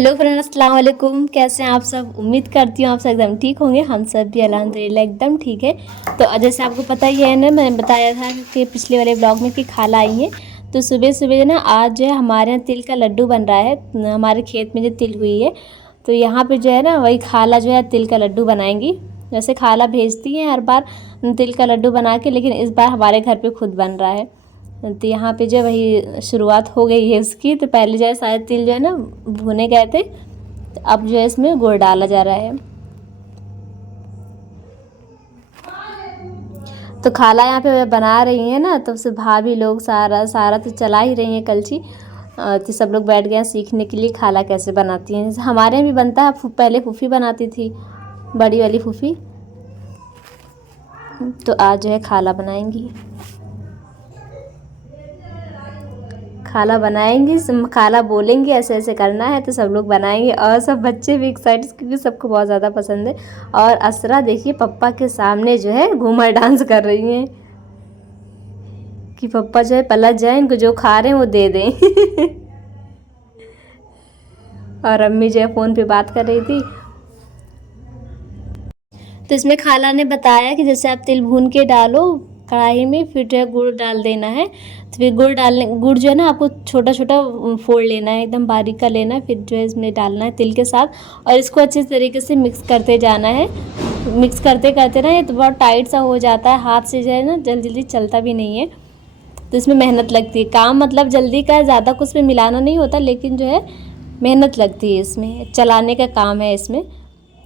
Hello friend, अस्सलाम वालेकुम। कैसे हैं आप सब? उम्मीद करती हूँ आप सब एकदम ठीक होंगे। हम सब भी अल्हम्दुलिल्लाह एकदम ठीक है। तो जैसे आपको पता ही है ना, मैंने बताया था कि पिछले वाले ब्लॉग में कि खाला आई है। तो सुबह सुबह जो ना आज जो है हमारे यहाँ तिल का लड्डू बन रहा है। हमारे खेत में जो तिल हुई है तो यहाँ पे जो है ना वही खाला जो है तिल का लड्डू बनाएंगी। वैसे खाला भेजती हैं हर बार तिल का लड्डू बना के, लेकिन इस बार हमारे घर पे खुद बन रहा है। तो यहाँ पे जो वही शुरुआत हो गई है उसकी। तो पहले जो है शायद तिल जो है ना भुने गए थे, तो अब जो है इसमें गुड़ डाला जा रहा है। तो खाला यहाँ पे बना रही है ना, तो उससे भाभी लोग सारा सारा तो चला ही रही है कलछी। तो सब लोग बैठ गए हैं सीखने के लिए खाला कैसे बनाती हैं। जैसे हमारे यहाँ भी बनता है, पहले फूफी बनाती थी, बड़ी वाली फूफी। तो आज जो है खाला बनाएंगी। खाला बनाएंगी, खाला बोलेंगी ऐसे ऐसे करना है तो सब लोग बनाएंगे। और सब बच्चे भी एक्साइटेड क्योंकि सबको बहुत ज़्यादा पसंद है। और असरा देखिए पप्पा के सामने जो है घूमर डांस कर रही हैं कि पप्पा जो है पलट जाए, इनको जो खा रहे हैं वो दे दें। और अम्मी जो है फ़ोन पे बात कर रही थी। तो इसमें खाला ने बताया कि जैसे आप तिल भून के डालो कढ़ाई में, फिर जो है गुड़ डाल देना है। तो फिर गुड़ जो है ना आपको छोटा छोटा फोड़ लेना है, एकदम बारीक का लेना है। फिर जो है इसमें डालना है तिल के साथ और इसको अच्छे तरीके से मिक्स करते जाना है। मिक्स करते करते ना ये तो बहुत टाइट सा हो जाता है, हाथ से जो है ना जल्दी जल्दी चलता भी नहीं है। तो इसमें मेहनत लगती है। काम मतलब जल्दी का, ज़्यादा कुछ में मिलाना नहीं होता, लेकिन जो है मेहनत लगती है इसमें, चलाने का काम है इसमें।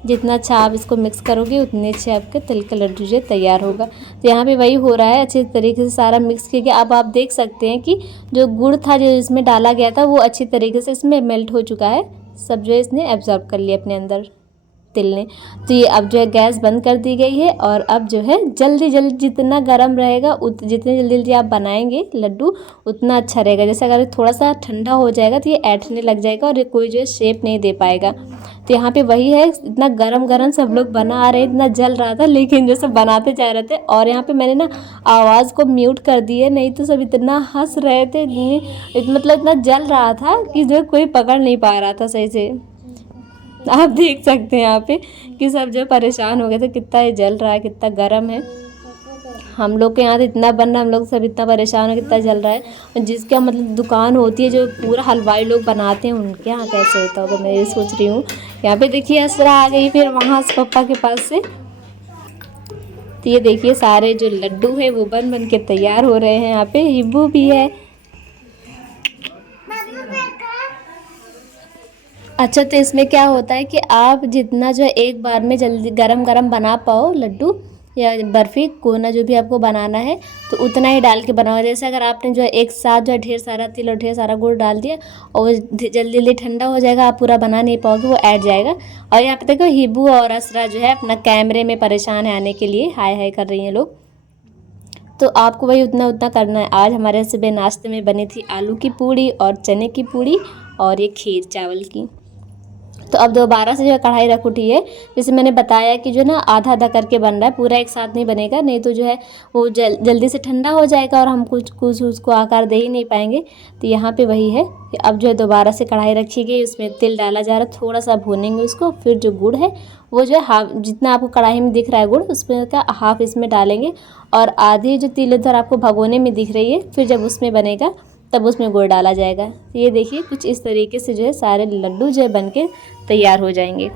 जितना अच्छा आप इसको मिक्स करोगे उतने अच्छे आपके तिल का लड्डू जो तैयार होगा। तो यहाँ पे वही हो रहा है, अच्छे तरीके से सारा मिक्स किया गया। अब आप देख सकते हैं कि जो गुड़ था जो इसमें डाला गया था वो अच्छी तरीके से इसमें मेल्ट हो चुका है। सब जो है इसने एब्जॉर्ब कर लिया अपने अंदर तिल ने। तो ये अब जो है गैस बंद कर दी गई है। और अब जो है जल्दी जल्दी जितना गर्म रहेगा जितने जल्दी जल्दी आप बनाएंगे लड्डू उतना अच्छा रहेगा। जैसे अगर थोड़ा सा ठंडा हो जाएगा तो ये ऐंठने लग जाएगा और कोई जो है शेप नहीं दे पाएगा। तो यहाँ पे वही है, इतना गरम गरम सब लोग बना रहे, इतना जल रहा था, लेकिन जो सब बनाते जा रहे थे। और यहाँ पे मैंने ना आवाज़ को म्यूट कर दिए, नहीं तो सब इतना हंस रहे थे, मतलब इतना जल रहा था कि जो कोई पकड़ नहीं पा रहा था सही से। आप देख सकते हैं यहाँ पे कि सब जो परेशान हो गए थे, कितना ये जल रहा है, कितना गर्म है। हम लोग के यहाँ तो इतना बन रहा है, हम लोग सब इतना परेशान है कितना जल रहा है। और जिसका मतलब दुकान होती है जो पूरा हलवाई लोग बनाते हैं उनके यहाँ कैसे होता होगा, मैं ये सोच रही हूँ। यहाँ पे देखिए असरा आ गई फिर वहाँ से पप्पा के पास से। तो ये देखिए सारे जो लड्डू हैं वो बन बन के तैयार हो रहे हैं। यहाँ पे हिब्बू भी है। अच्छा, तो इसमें क्या होता है कि आप जितना जो है एक बार में जल्दी गरम गरम बना पाओ लड्डू या बर्फ़ी कोना जो भी आपको बनाना है, तो उतना ही डाल के बनाओ। जैसे अगर आपने जो है एक साथ जो है ढेर सारा तिल और ढेर सारा गुड़ डाल दिया और जल्दी जल्दी ठंडा हो जाएगा, आप पूरा बना नहीं पाओगे, वो ऐड जाएगा। और यहाँ पे देखो हिब्बू और असरा जो है अपना कैमरे में परेशान है आने के लिए, हाय हाय कर रही हैं लोग। तो आपको वही उतना उतना करना है। आज हमारे सुबह नाश्ते में बनी थी आलू की पूड़ी और चने की पूड़ी और ये खीर चावल की। तो अब दोबारा से जो है कढ़ाई रख उठी है। जैसे मैंने बताया कि जो ना आधा आधा करके बन रहा है, पूरा एक साथ नहीं बनेगा, नहीं तो जो है वो जल्दी से ठंडा हो जाएगा और हम कुछ कुछ उसको आकार दे ही नहीं पाएंगे। तो यहाँ पे वही है कि अब जो है दोबारा से कढ़ाई रखी गई, उसमें तिल डाला जा रहा है, थोड़ा सा भूनेंगे उसको। फिर जो गुड़ है वो जो है हाफ, जितना आपको कढ़ाई में दिख रहा है गुड़, उसमें का हाफ इसमें डालेंगे। और आधी जो तिल उधर आपको भगोने में दिख रही है, फिर जब उसमें बनेगा तब उसमें गुड़ डाला जाएगा। तो ये देखिए कुछ इस तरीके से जो है सारे लड्डू जो है बन के तैयार हो जाएंगे।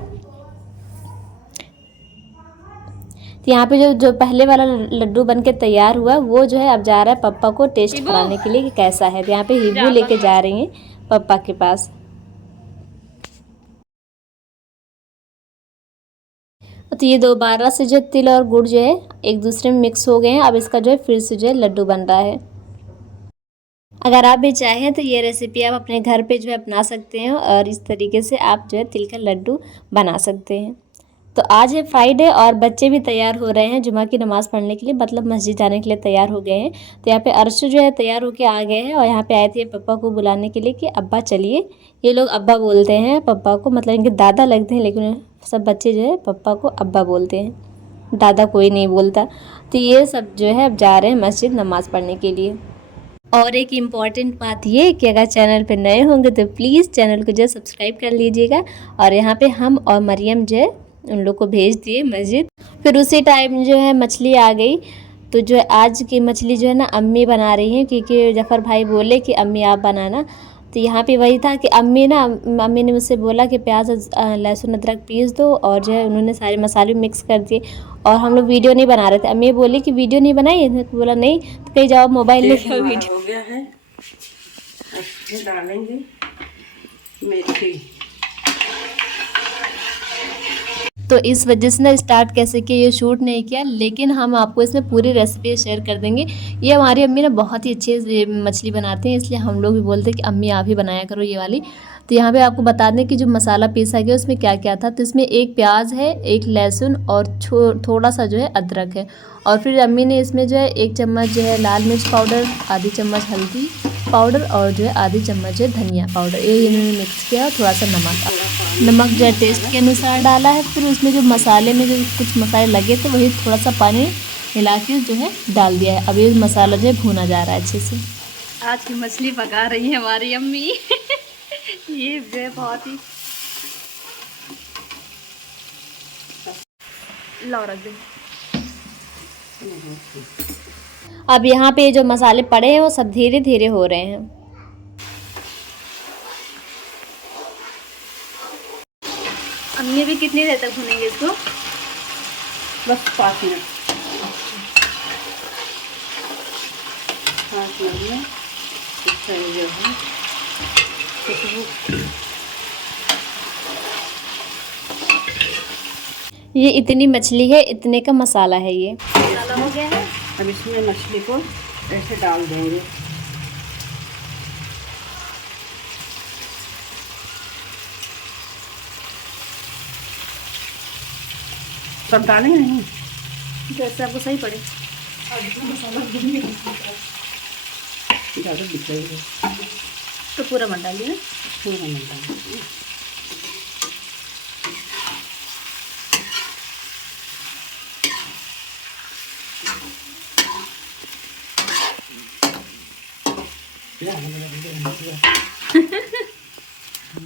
तो यहाँ पे जो पहले वाला लड्डू बन के तैयार हुआ वो जो है अब जा रहा है पप्पा को टेस्ट कराने के लिए कि कैसा है। तो यहाँ पे हिब्बू लेके जा रही हैं पप्पा के पास। तो ये दोबारा से जो तिल और गुड़ जो है एक दूसरे में मिक्स हो गए हैं। अब इसका जो है फिर से जो है लड्डू बन रहा है। अगर आप भी चाहें तो ये रेसिपी आप अपने घर पे जो है अपना सकते हैं और इस तरीके से आप जो है तिल का लड्डू बना सकते हैं। तो आज है फ्राइडे और बच्चे भी तैयार हो रहे हैं जुमा की नमाज़ पढ़ने के लिए, मतलब मस्जिद जाने के लिए तैयार हो गए हैं। तो यहाँ पे अर्शु जो है तैयार होके आ गए हैं और यहाँ पे आए थे पापा को बुलाने के लिए कि अब्बा चलिए। ये लोग अब्बा बोलते हैं पप्पा को, मतलब इनके दादा लगते हैं, लेकिन सब बच्चे जो है पप्पा को अब्बा बोलते हैं, दादा कोई नहीं बोलता। तो ये सब जो है अब जा रहे हैं मस्जिद नमाज़ पढ़ने के लिए। और एक इम्पॉर्टेंट बात ये कि अगर चैनल पे नए होंगे तो प्लीज़ चैनल को जो है सब्सक्राइब कर लीजिएगा। और यहाँ पे हम और मरियम जो है उन लोग को भेज दिए मस्जिद। फिर उसी टाइम जो है मछली आ गई। तो जो है आज की मछली जो है ना अम्मी बना रही हैं, क्योंकि जफ़र भाई बोले कि अम्मी आप बनाना। तो यहाँ पे वही था कि अम्मी ने मुझसे बोला कि प्याज लहसुन अदरक पीस दो, और जो है उन्होंने सारे मसाले मिक्स कर दिए। और हम लोग वीडियो नहीं बना रहे थे। अम्मी बोली कि वीडियो नहीं बनाई, बोला नहीं तो कहीं जाओ मोबाइल लेके आओ वीडियो। हो गया है, इसमें डालेंगे मेथी। तो इस वजह से ना स्टार्ट कैसे किया ये शूट नहीं किया, लेकिन हम आपको इसमें पूरी रेसिपी शेयर कर देंगे। ये हमारी अम्मी ना बहुत ही अच्छी मछली बनाते हैं, इसलिए हम लोग भी बोलते हैं कि अम्मी आप ही बनाया करो ये वाली। तो यहाँ पे आपको बता दें कि जो मसाला पीसा गया उसमें क्या क्या था। तो इसमें एक प्याज है, एक लहसुन और थोड़ा सा जो है अदरक है। और फिर अम्मी ने इसमें जो है 1 चम्मच जो है लाल मिर्च पाउडर, आधी चम्मच हल्दी पाउडर और जो है आधी चम्मच जो है धनिया पाउडर, ये इन्होंने मिक्स किया। और थोड़ा सा नमक जो है टेस्ट के अनुसार डाला है। फिर उसमें जो मसाले में जो कुछ मसाले लगे थे वही थोड़ा सा पानी मिला के जो है डाल दिया है। अब ये मसाला जो है भुना जा रहा है अच्छे से। आज की मछली पका रही है हमारी अम्मी। ये जो है बहुत ही लो रख दे। अब यहाँ पे जो मसाले पड़े हैं वो सब धीरे धीरे हो रहे हैं। अम्मी भी कितनी देर तक भुनेंगे इसको? बस 5 मिनट। 5 मिनट में इसका जो है खुशबू। ये इतनी मछली है, इतने का मसाला है ये। मसाला हो गया है। अब इसमें मछली को ऐसे डाल देंगे। सब डालेंगे नहीं, जैसे आपको सही पड़े। ज़्यादा दिख रही है तो पूरा मत डालिए। पूरा नहीं डालेंगे।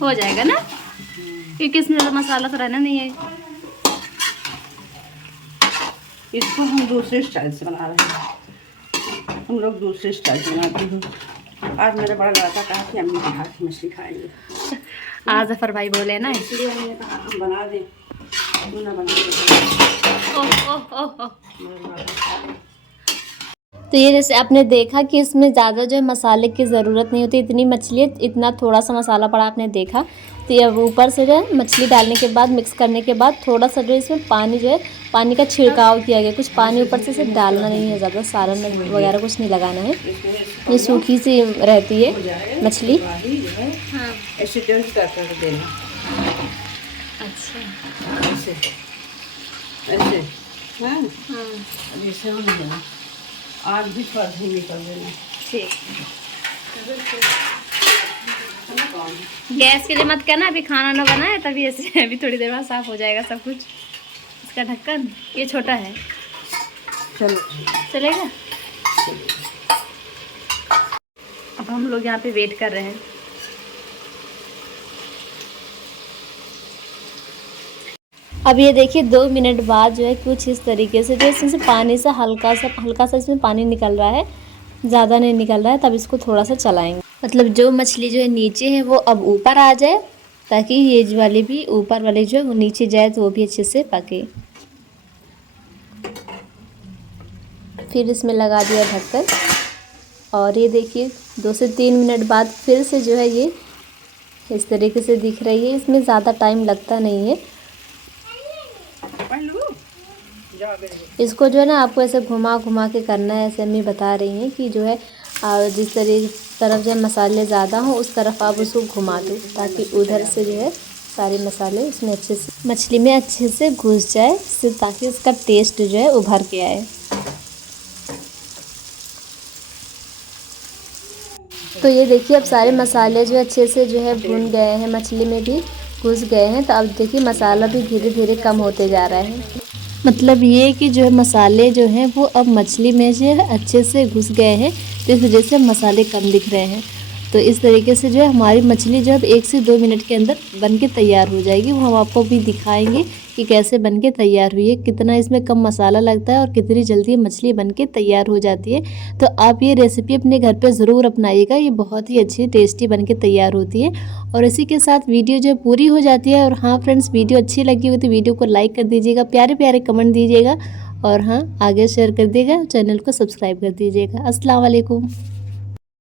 हो जाएगा ना, क्योंकि इसमें ज़्यादा मसाला तो रहना नहीं है। इसको हम दूसरे स्टाइल से बना रहे हैं। हम लोग दूसरे स्टाइल से बनाते हैं। आज मेरा बड़ा लड़का कहा कि अम्मी के हाथ की मछली खाएंगे। आज जफर भाई बोले ना, इसलिए हमने कहा हम बना दें, क्यों ना बना दें। ओह ओह ओह ओह। तो ये जैसे आपने देखा कि इसमें ज़्यादा जो है मसाले की ज़रूरत नहीं होती। इतनी मछली है, इतना थोड़ा सा मसाला पड़ा आपने देखा। तो ये ऊपर से जो है मछली डालने के बाद मिक्स करने के बाद थोड़ा सा जो इसमें पानी जो है पानी का छिड़काव किया गया। कुछ पानी ऊपर से सिर्फ डालना नहीं है, ज़्यादा सालन वगैरह कुछ नहीं लगाना है। ये सूखी सी रहती है मछली। हाँ ऐसे टेस्ट कर देना। अच्छा। ऐसे ऐसे हाँ, हाँ अब ऐसे हो जाए। आज भी थोड़ा धीमी कर देना। ठीक। गैस के लिए मत करना, अभी खाना ना बनाए तभी ऐसे। अभी थोड़ी देर बाद साफ हो जाएगा सब कुछ। इसका ढक्कन ये छोटा है, चलो चलेगा। अब हम लोग यहाँ पे वेट कर रहे हैं। अब ये देखिए 2 मिनट बाद जो है कुछ इस तरीके से जो इसमें से पानी से हल्का सा इसमें पानी निकल रहा है, ज़्यादा नहीं निकल रहा है। तब इसको थोड़ा सा चलाएंगे, मतलब जो मछली जो है नीचे है वो अब ऊपर आ जाए, ताकि ये वाली भी ऊपर वाली जो है वो नीचे जाए, तो वो भी अच्छे से पके। फिर इसमें लगा दिया ढक्कन, और ये देखिए 2 से 3 मिनट बाद फिर से जो है ये इस तरीके से दिख रही है। इसमें ज़्यादा टाइम लगता नहीं है। इसको जो है ना आपको ऐसे घुमा घुमा के करना है। ऐसे अम्मी बता रही हैं कि जो है जिस तरफ जो मसाले ज़्यादा हों उस तरफ आप उसको घुमा दो, ताकि उधर से जो है सारे मसाले उसमें अच्छे से मछली में अच्छे से घुस जाए, ताकि उसका टेस्ट जो है उभर के आए। तो ये देखिए अब सारे मसाले जो अच्छे से जो है भुन गए हैं, मछली में भी घुस गए हैं। तो अब देखिए मसाला भी धीरे धीरे कम होते जा रहा है। मतलब ये कि जो है मसाले जो हैं वो अब मछली में जो है अच्छे से घुस गए हैं, तो इस वजह से मसाले कम दिख रहे हैं। तो इस तरीके से जो है हमारी मछली जो है 1 से 2 मिनट के अंदर बन के तैयार हो जाएगी। वो हम आपको भी दिखाएंगे कि कैसे बन के तैयार हुई है, कितना इसमें कम मसाला लगता है और कितनी जल्दी मछली बन के तैयार हो जाती है। तो आप ये रेसिपी अपने घर पे ज़रूर अपनाइएगा, ये बहुत ही अच्छी टेस्टी बन के तैयार होती है। और इसी के साथ वीडियो जो पूरी हो जाती है। और हाँ फ्रेंड्स, वीडियो अच्छी लगी हो तो वीडियो को लाइक कर दीजिएगा, प्यारे प्यारे कमेंट दीजिएगा और हाँ आगे शेयर कर दीजिएगा, चैनल को सब्सक्राइब कर दीजिएगा। अस्सलाम वालेकुम।